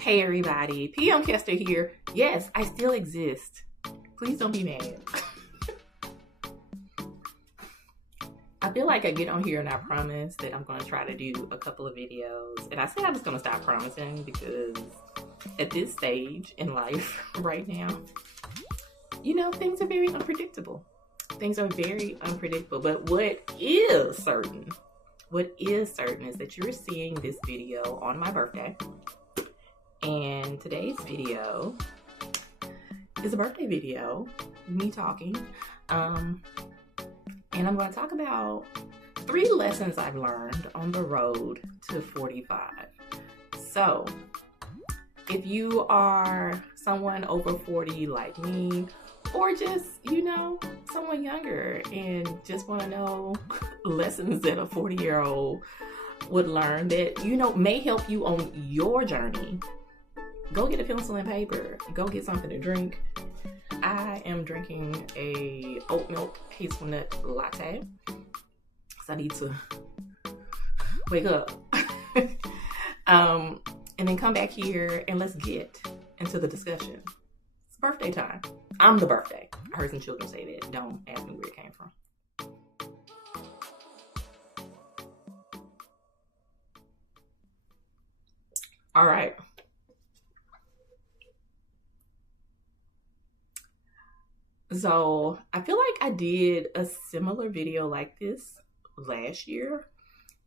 Hey everybody, PM Kester here. Yes, I still exist. Please don't be mad. I feel like I get on here and I promise that I'm going to try to do a couple of videos. And I said I was going to stop promising because at this stage in life right now, you know, things are very unpredictable. Things are very unpredictable. But what is certain is that you're seeing this video on my birthday. And today's video is a birthday video, me talking. And I'm going to talk about 3 lessons I've learned on the road to 45. So, if you are someone over 40 like me, or just, you know, someone younger and just want to know lessons that a 40-year-old would learn that, you know, may help you on your journey, go get a pencil and paper. Go get something to drink. I am drinking a oat milk hazelnut latte. So I need to wake up. And then come back here and let's get into the discussion. It's birthday time. I'm the birthday. I heard some children say that. Don't ask me where it came from. All right. So I feel like I did a similar video like this last year.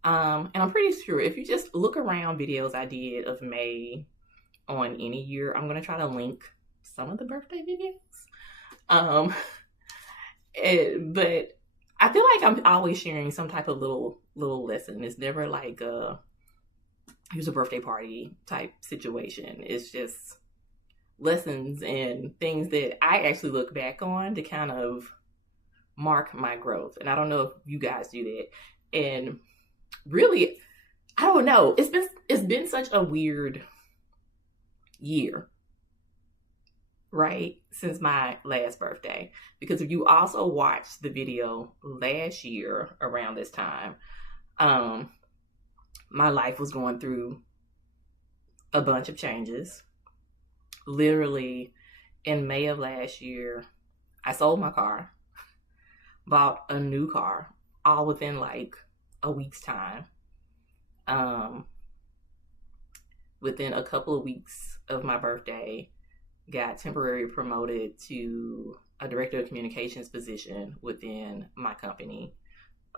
And I'm pretty sure if you just look around videos I did of May on any year, I'm going to try to link some of the birthday videos. But I feel like I'm always sharing some type of little lesson. It's never like here's a birthday party type situation. It's just lessons and things that I actually look back on to kind of mark my growth. And I don't know if you guys do that. And really, I don't know. It's been such a weird year, right? Since my last birthday. Because if you also watched the video last year around this time, my life was going through a bunch of changes. Literally in May of last year, I sold my car, bought a new car, all within like a week's time. Within a couple of weeks of my birthday, got temporarily promoted to a director of communications position within my company.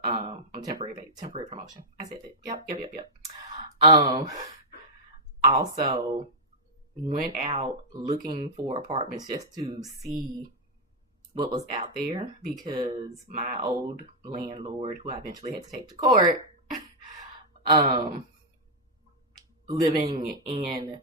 Temporary promotion. I said it. Yep. Also went out looking for apartments just to see what was out there because my old landlord, who I eventually had to take to court, living in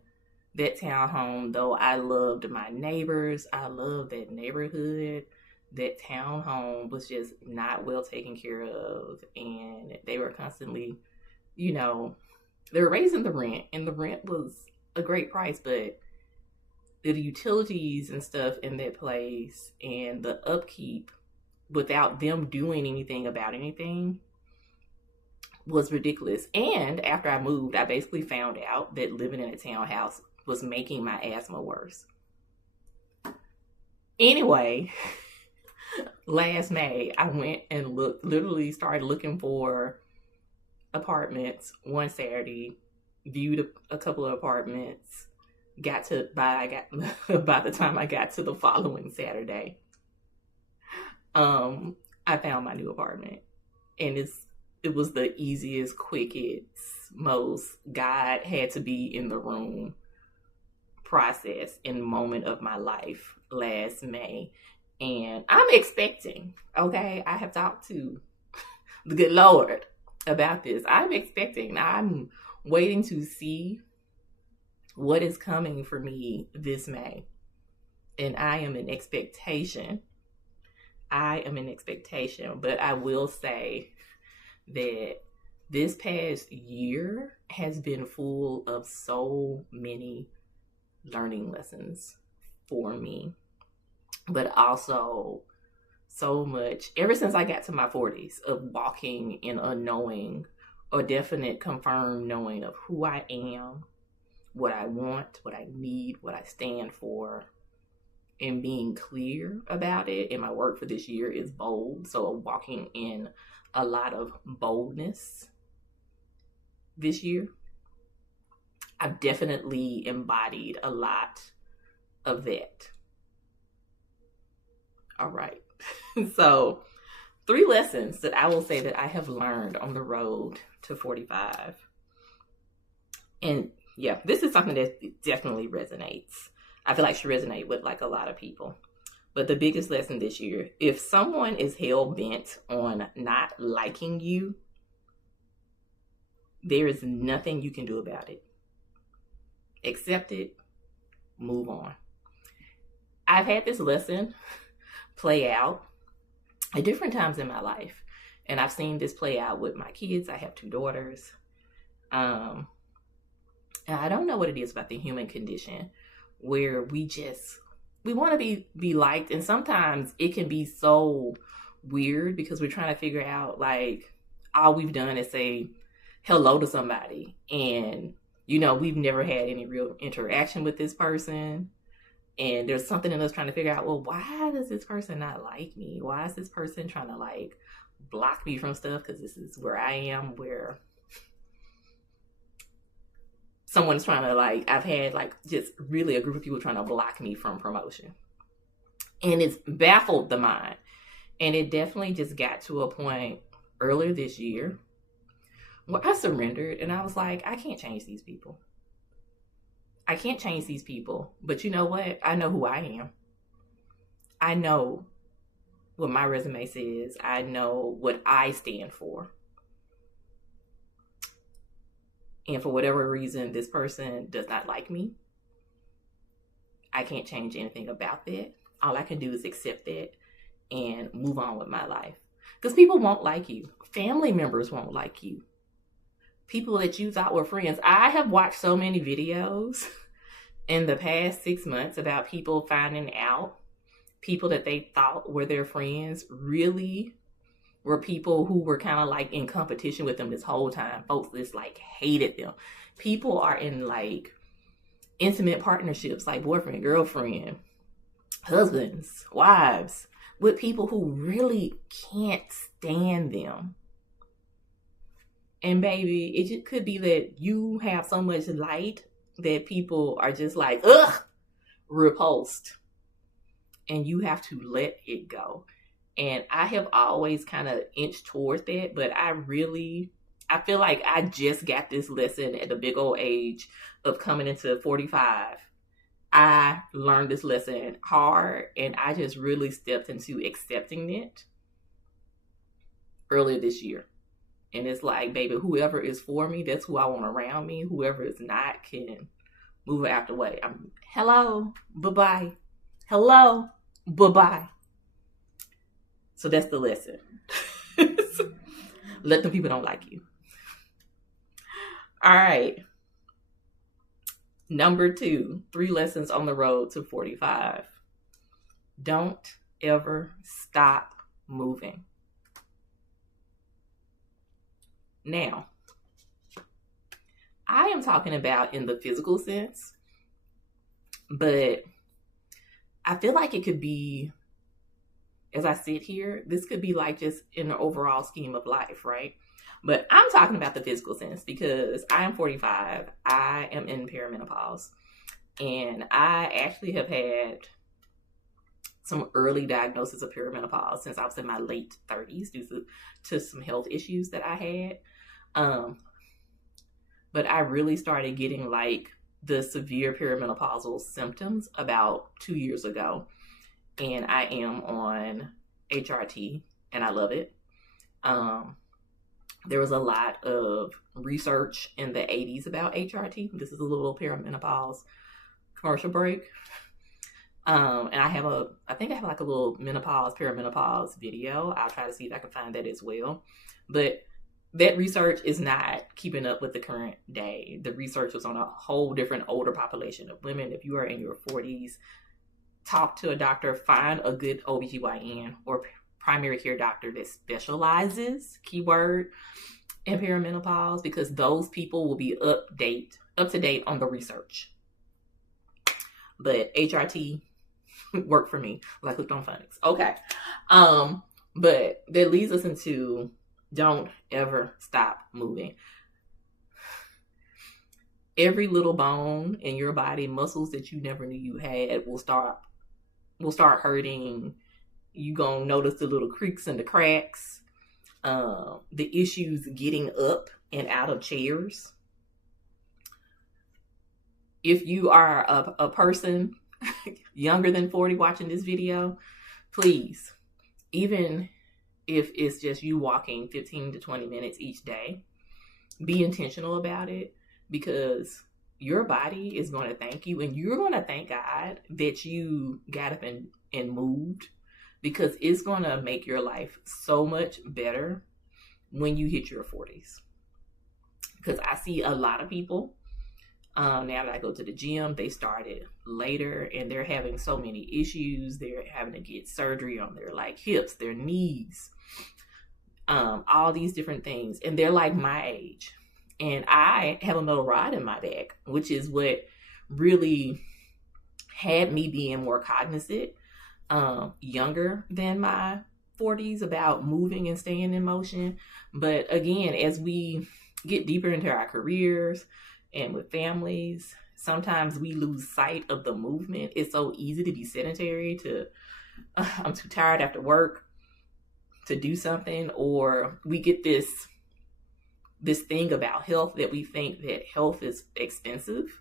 that townhome, though I loved my neighbors, I loved that neighborhood, that townhome was just not well taken care of, and they were constantly, you know, they were raising the rent, and the rent was a great price, but the utilities and stuff in that place and the upkeep without them doing anything about anything was ridiculous. And after I moved, I basically found out that living in a townhouse was making my asthma worse. Anyway, last May, I went and literally started looking for apartments one Saturday, viewed a couple of apartments, by the time I got to the following Saturday, I found my new apartment. And it was the easiest, quickest, most God had to be in the room process and moment of my life last May. And I'm expecting, okay, I have talked to the good Lord about this. I'm waiting to see what is coming for me this May. And I am in expectation. But I will say that this past year has been full of so many learning lessons for me. But also so much, ever since I got to my 40s, of walking in a knowing or definite confirmed knowing of who I am, what I want, what I need, what I stand for, and being clear about it. And my word for this year is bold. So walking in a lot of boldness this year. I've definitely embodied a lot of that. All right. So 3 lessons that I will say that I have learned on the road to 45. And yeah, this is something that definitely resonates. I feel like should resonate with like a lot of people. But the biggest lesson this year, if someone is hell bent on not liking you, there is nothing you can do about it. Accept it, move on. I've had this lesson play out at different times in my life. And I've seen this play out with my kids. I have 2 daughters. And I don't know what it is about the human condition where we want to be liked. And sometimes it can be so weird because we're trying to figure out, like, all we've done is say hello to somebody. And, you know, we've never had any real interaction with this person. And there's something in us trying to figure out, well, why does this person not like me? Why is this person trying to, like, block me from stuff? Because this is where I am, where someone's trying to, like, I've had, like, just really a group of people trying to block me from promotion. And it's baffled the mind. And it definitely just got to a point earlier this year where I surrendered and I was like, I can't change these people. I can't change these people. But you know what? I know who I am. I know what my resume says. I know what I stand for. And for whatever reason, this person does not like me. I can't change anything about that. All I can do is accept that and move on with my life. Because people won't like you. Family members won't like you. People that you thought were friends. I have watched so many videos in the past 6 months about people finding out people that they thought were their friends really were people who were kind of like in competition with them this whole time. Folks just like hated them. People are in like intimate partnerships, like boyfriend, girlfriend, husbands, wives, with people who really can't stand them. And baby, it just could be that you have so much light that people are just like, ugh, repulsed. And you have to let it go. And I have always kind of inched towards that, but I feel like I just got this lesson at the big old age of coming into 45. I learned this lesson hard, and I just really stepped into accepting it earlier this year. And it's like, baby, whoever is for me, that's who I want around me. Whoever is not can move out the way. Hello, bye-bye. Hello, bye-bye. So that's the lesson. Let them people don't like you. All right. Number 2, 3 lessons on the road to 45. Don't ever stop moving. Now, I am talking about in the physical sense, but I feel like it could be, as I sit here, this could be like just in the overall scheme of life, right? But I'm talking about the physical sense because I am 45. I am in perimenopause. And I actually have had some early diagnosis of perimenopause since I was in my late 30s due to some health issues that I had. But I really started getting like the severe perimenopausal symptoms about 2 years ago. And I am on HRT and I love it. There was a lot of research in the 80s about HRT. This is a little perimenopause commercial break. And I think I have like a little perimenopause video. I'll try to see if I can find that as well. But that research is not keeping up with the current day. The research was on a whole different older population of women. If you are in your 40s, talk to a doctor, find a good OBGYN or primary care doctor that specializes, keyword, in perimenopause, because those people will be up to date on the research. But HRT worked for me, like hooked on phonics. Okay. But that leads us into don't ever stop moving. Every little bone in your body, muscles that you never knew you had will start hurting. You gonna notice the little creaks and the cracks, the issues getting up and out of chairs. If you are a person younger than 40 watching this video, please, even if it's just you walking 15 to 20 minutes each day, be intentional about it, because your body is going to thank you, and you're going to thank God that you got up and moved, because it's going to make your life so much better when you hit your 40s. Because I see a lot of people, now that I go to the gym, they started later and they're having so many issues. They're having to get surgery on their like hips, their knees, all these different things. And they're like my age. And I have a metal rod in my back, which is what really had me being more cognizant, younger than my 40s, about moving and staying in motion. But again, as we get deeper into our careers and with families, sometimes we lose sight of the movement. It's so easy to be sedentary, I'm too tired after work to do something, or we get this thing about health that we think that health is expensive.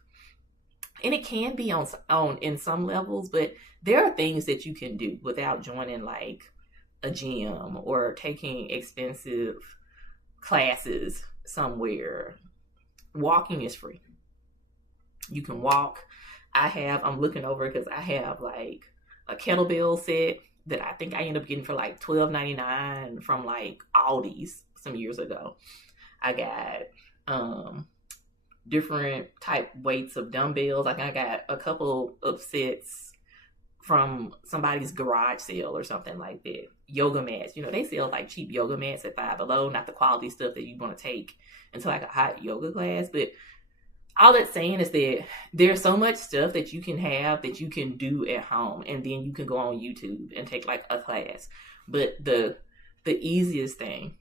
And it can be on in some levels, but there are things that you can do without joining like a gym or taking expensive classes somewhere. Walking is free. You can walk. I'm looking over because I have like a kettlebell set that I think I ended up getting for like $12.99 from like Aldi's some years ago. I got different type weights of dumbbells. Like I got a couple of sets from somebody's garage sale or something like that. Yoga mats, they sell like cheap yoga mats at Five Below, not the quality stuff that you want to take into like a hot yoga class. But all that's saying is that there's so much stuff that you can have that you can do at home, and then you can go on YouTube and take like a class. But the easiest thing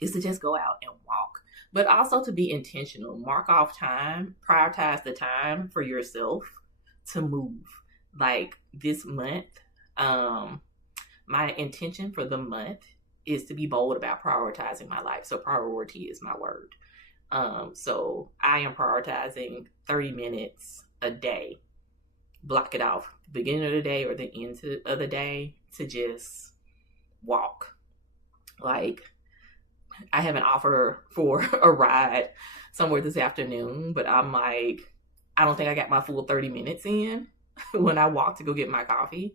is to just go out and walk, but also to be intentional. Mark off time, prioritize the time for yourself to move. Like this month, my intention for the month is to be bold about prioritizing my life. So priority is my word. So I am prioritizing 30 minutes a day. Block it off the beginning of the day or the end of the day to just walk. Like I have an offer for a ride somewhere this afternoon, but I'm like, I don't think I got my full 30 minutes in when I walk to go get my coffee.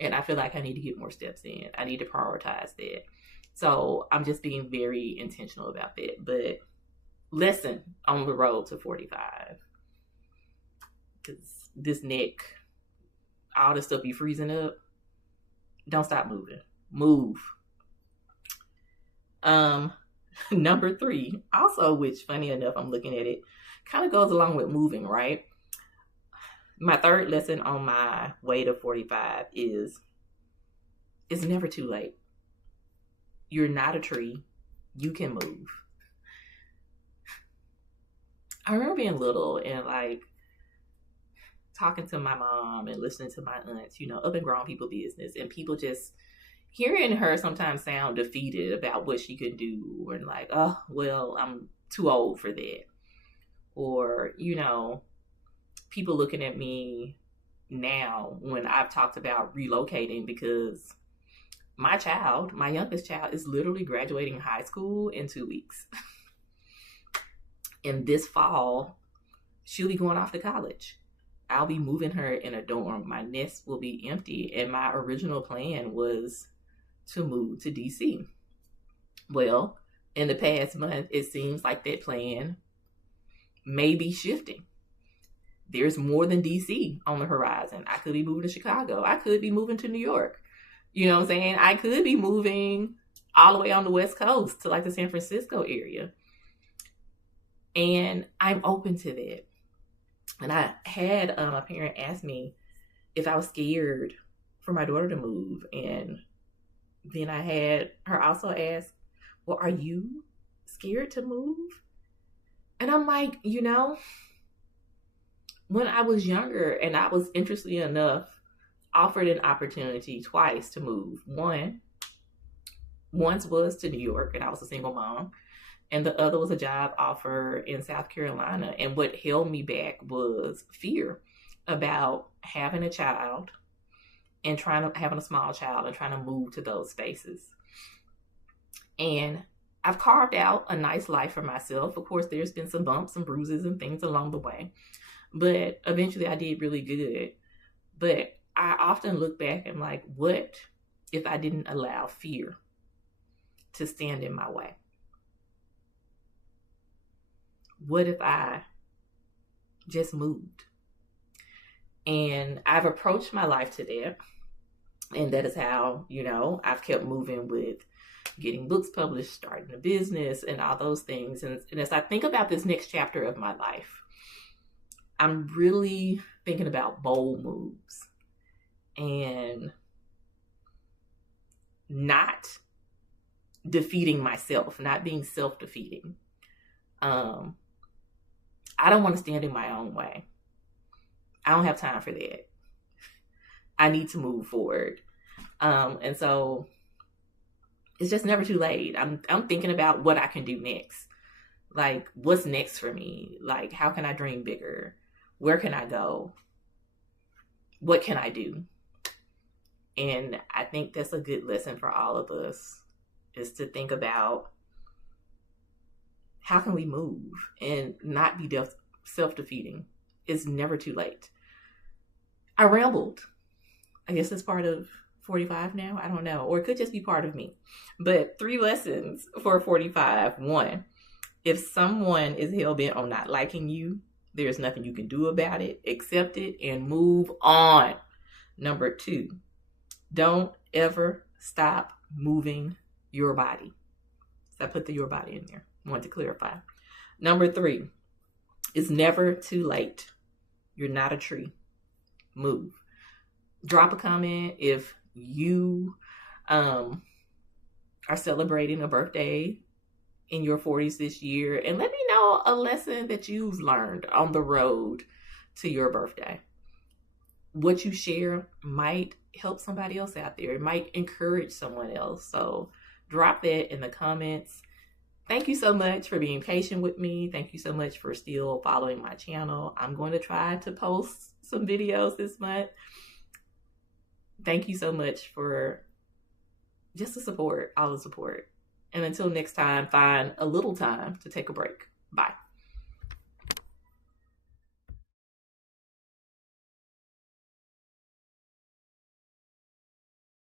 And I feel like I need to get more steps in. I need to prioritize that. So I'm just being very intentional about that. But listen, on the road to 45. Because this neck, all the stuff you freezing up, don't stop moving. Move. Number 3, also, which funny enough, I'm looking at it, kind of goes along with moving, right? My third lesson on my way to 45 is it's never too late. You're not a tree. You can move. I remember being little and like talking to my mom and listening to my aunts, up and grown people business, and people just hearing her sometimes sound defeated about what she could do, or like, oh, well, I'm too old for that. Or, people looking at me now when I've talked about relocating, because my youngest child, is literally graduating high school in 2 weeks. And this fall, she'll be going off to college. I'll be moving her in a dorm. My nest will be empty. And my original plan was to move to DC. Well, in the past month, it seems like that plan may be shifting. There's more than DC on the horizon. I could be moving to Chicago. I could be moving to New York. You know what I'm saying? I could be moving all the way on the West Coast to like the San Francisco area. And I'm open to that. And I had a parent ask me if I was scared for my daughter to move. And then I had her also ask, well, are you scared to move? And I'm like, when I was younger and I was, interestingly enough, offered an opportunity twice to move. Once was to New York, and I was a single mom. And the other was a job offer in South Carolina. And what held me back was fear about having a child and having a small child and trying to move to those spaces. And I've carved out a nice life for myself. Of course, there's been some bumps and bruises and things along the way, but eventually I did really good. But I often look back and like, what if I didn't allow fear to stand in my way? What if I just moved? And I've approached my life to that. And that is how, I've kept moving with getting books published, starting a business, and all those things. And as I think about this next chapter of my life, I'm really thinking about bold moves and not defeating myself, not being self-defeating. I don't want to stand in my own way. I don't have time for that. I need to move forward. And so it's just never too late. I'm thinking about what I can do next. Like, what's next for me? Like, how can I dream bigger? Where can I go? What can I do? And I think that's a good lesson for all of us, is to think about how can we move and not be self-defeating. It's never too late. I rambled. I guess it's part of 45 now. I don't know. Or it could just be part of me. But 3 lessons for 45. 1, if someone is hell-bent on not liking you, there's nothing you can do about it. Accept it and move on. Number 2, don't ever stop moving your body. So I put the your body in there. I want to clarify. Number 3, it's never too late. You're not a tree. Move. Drop a comment if you are celebrating a birthday in your 40s this year, and let me know a lesson that you've learned on the road to your birthday. What you share might help somebody else out there. It might encourage someone else. So drop that in the comments. Thank you so much for being patient with me. Thank you so much for still following my channel. I'm going to try to post some videos this month. Thank you so much for just the support, all the support. And until next time, find a little time to take a break. Bye.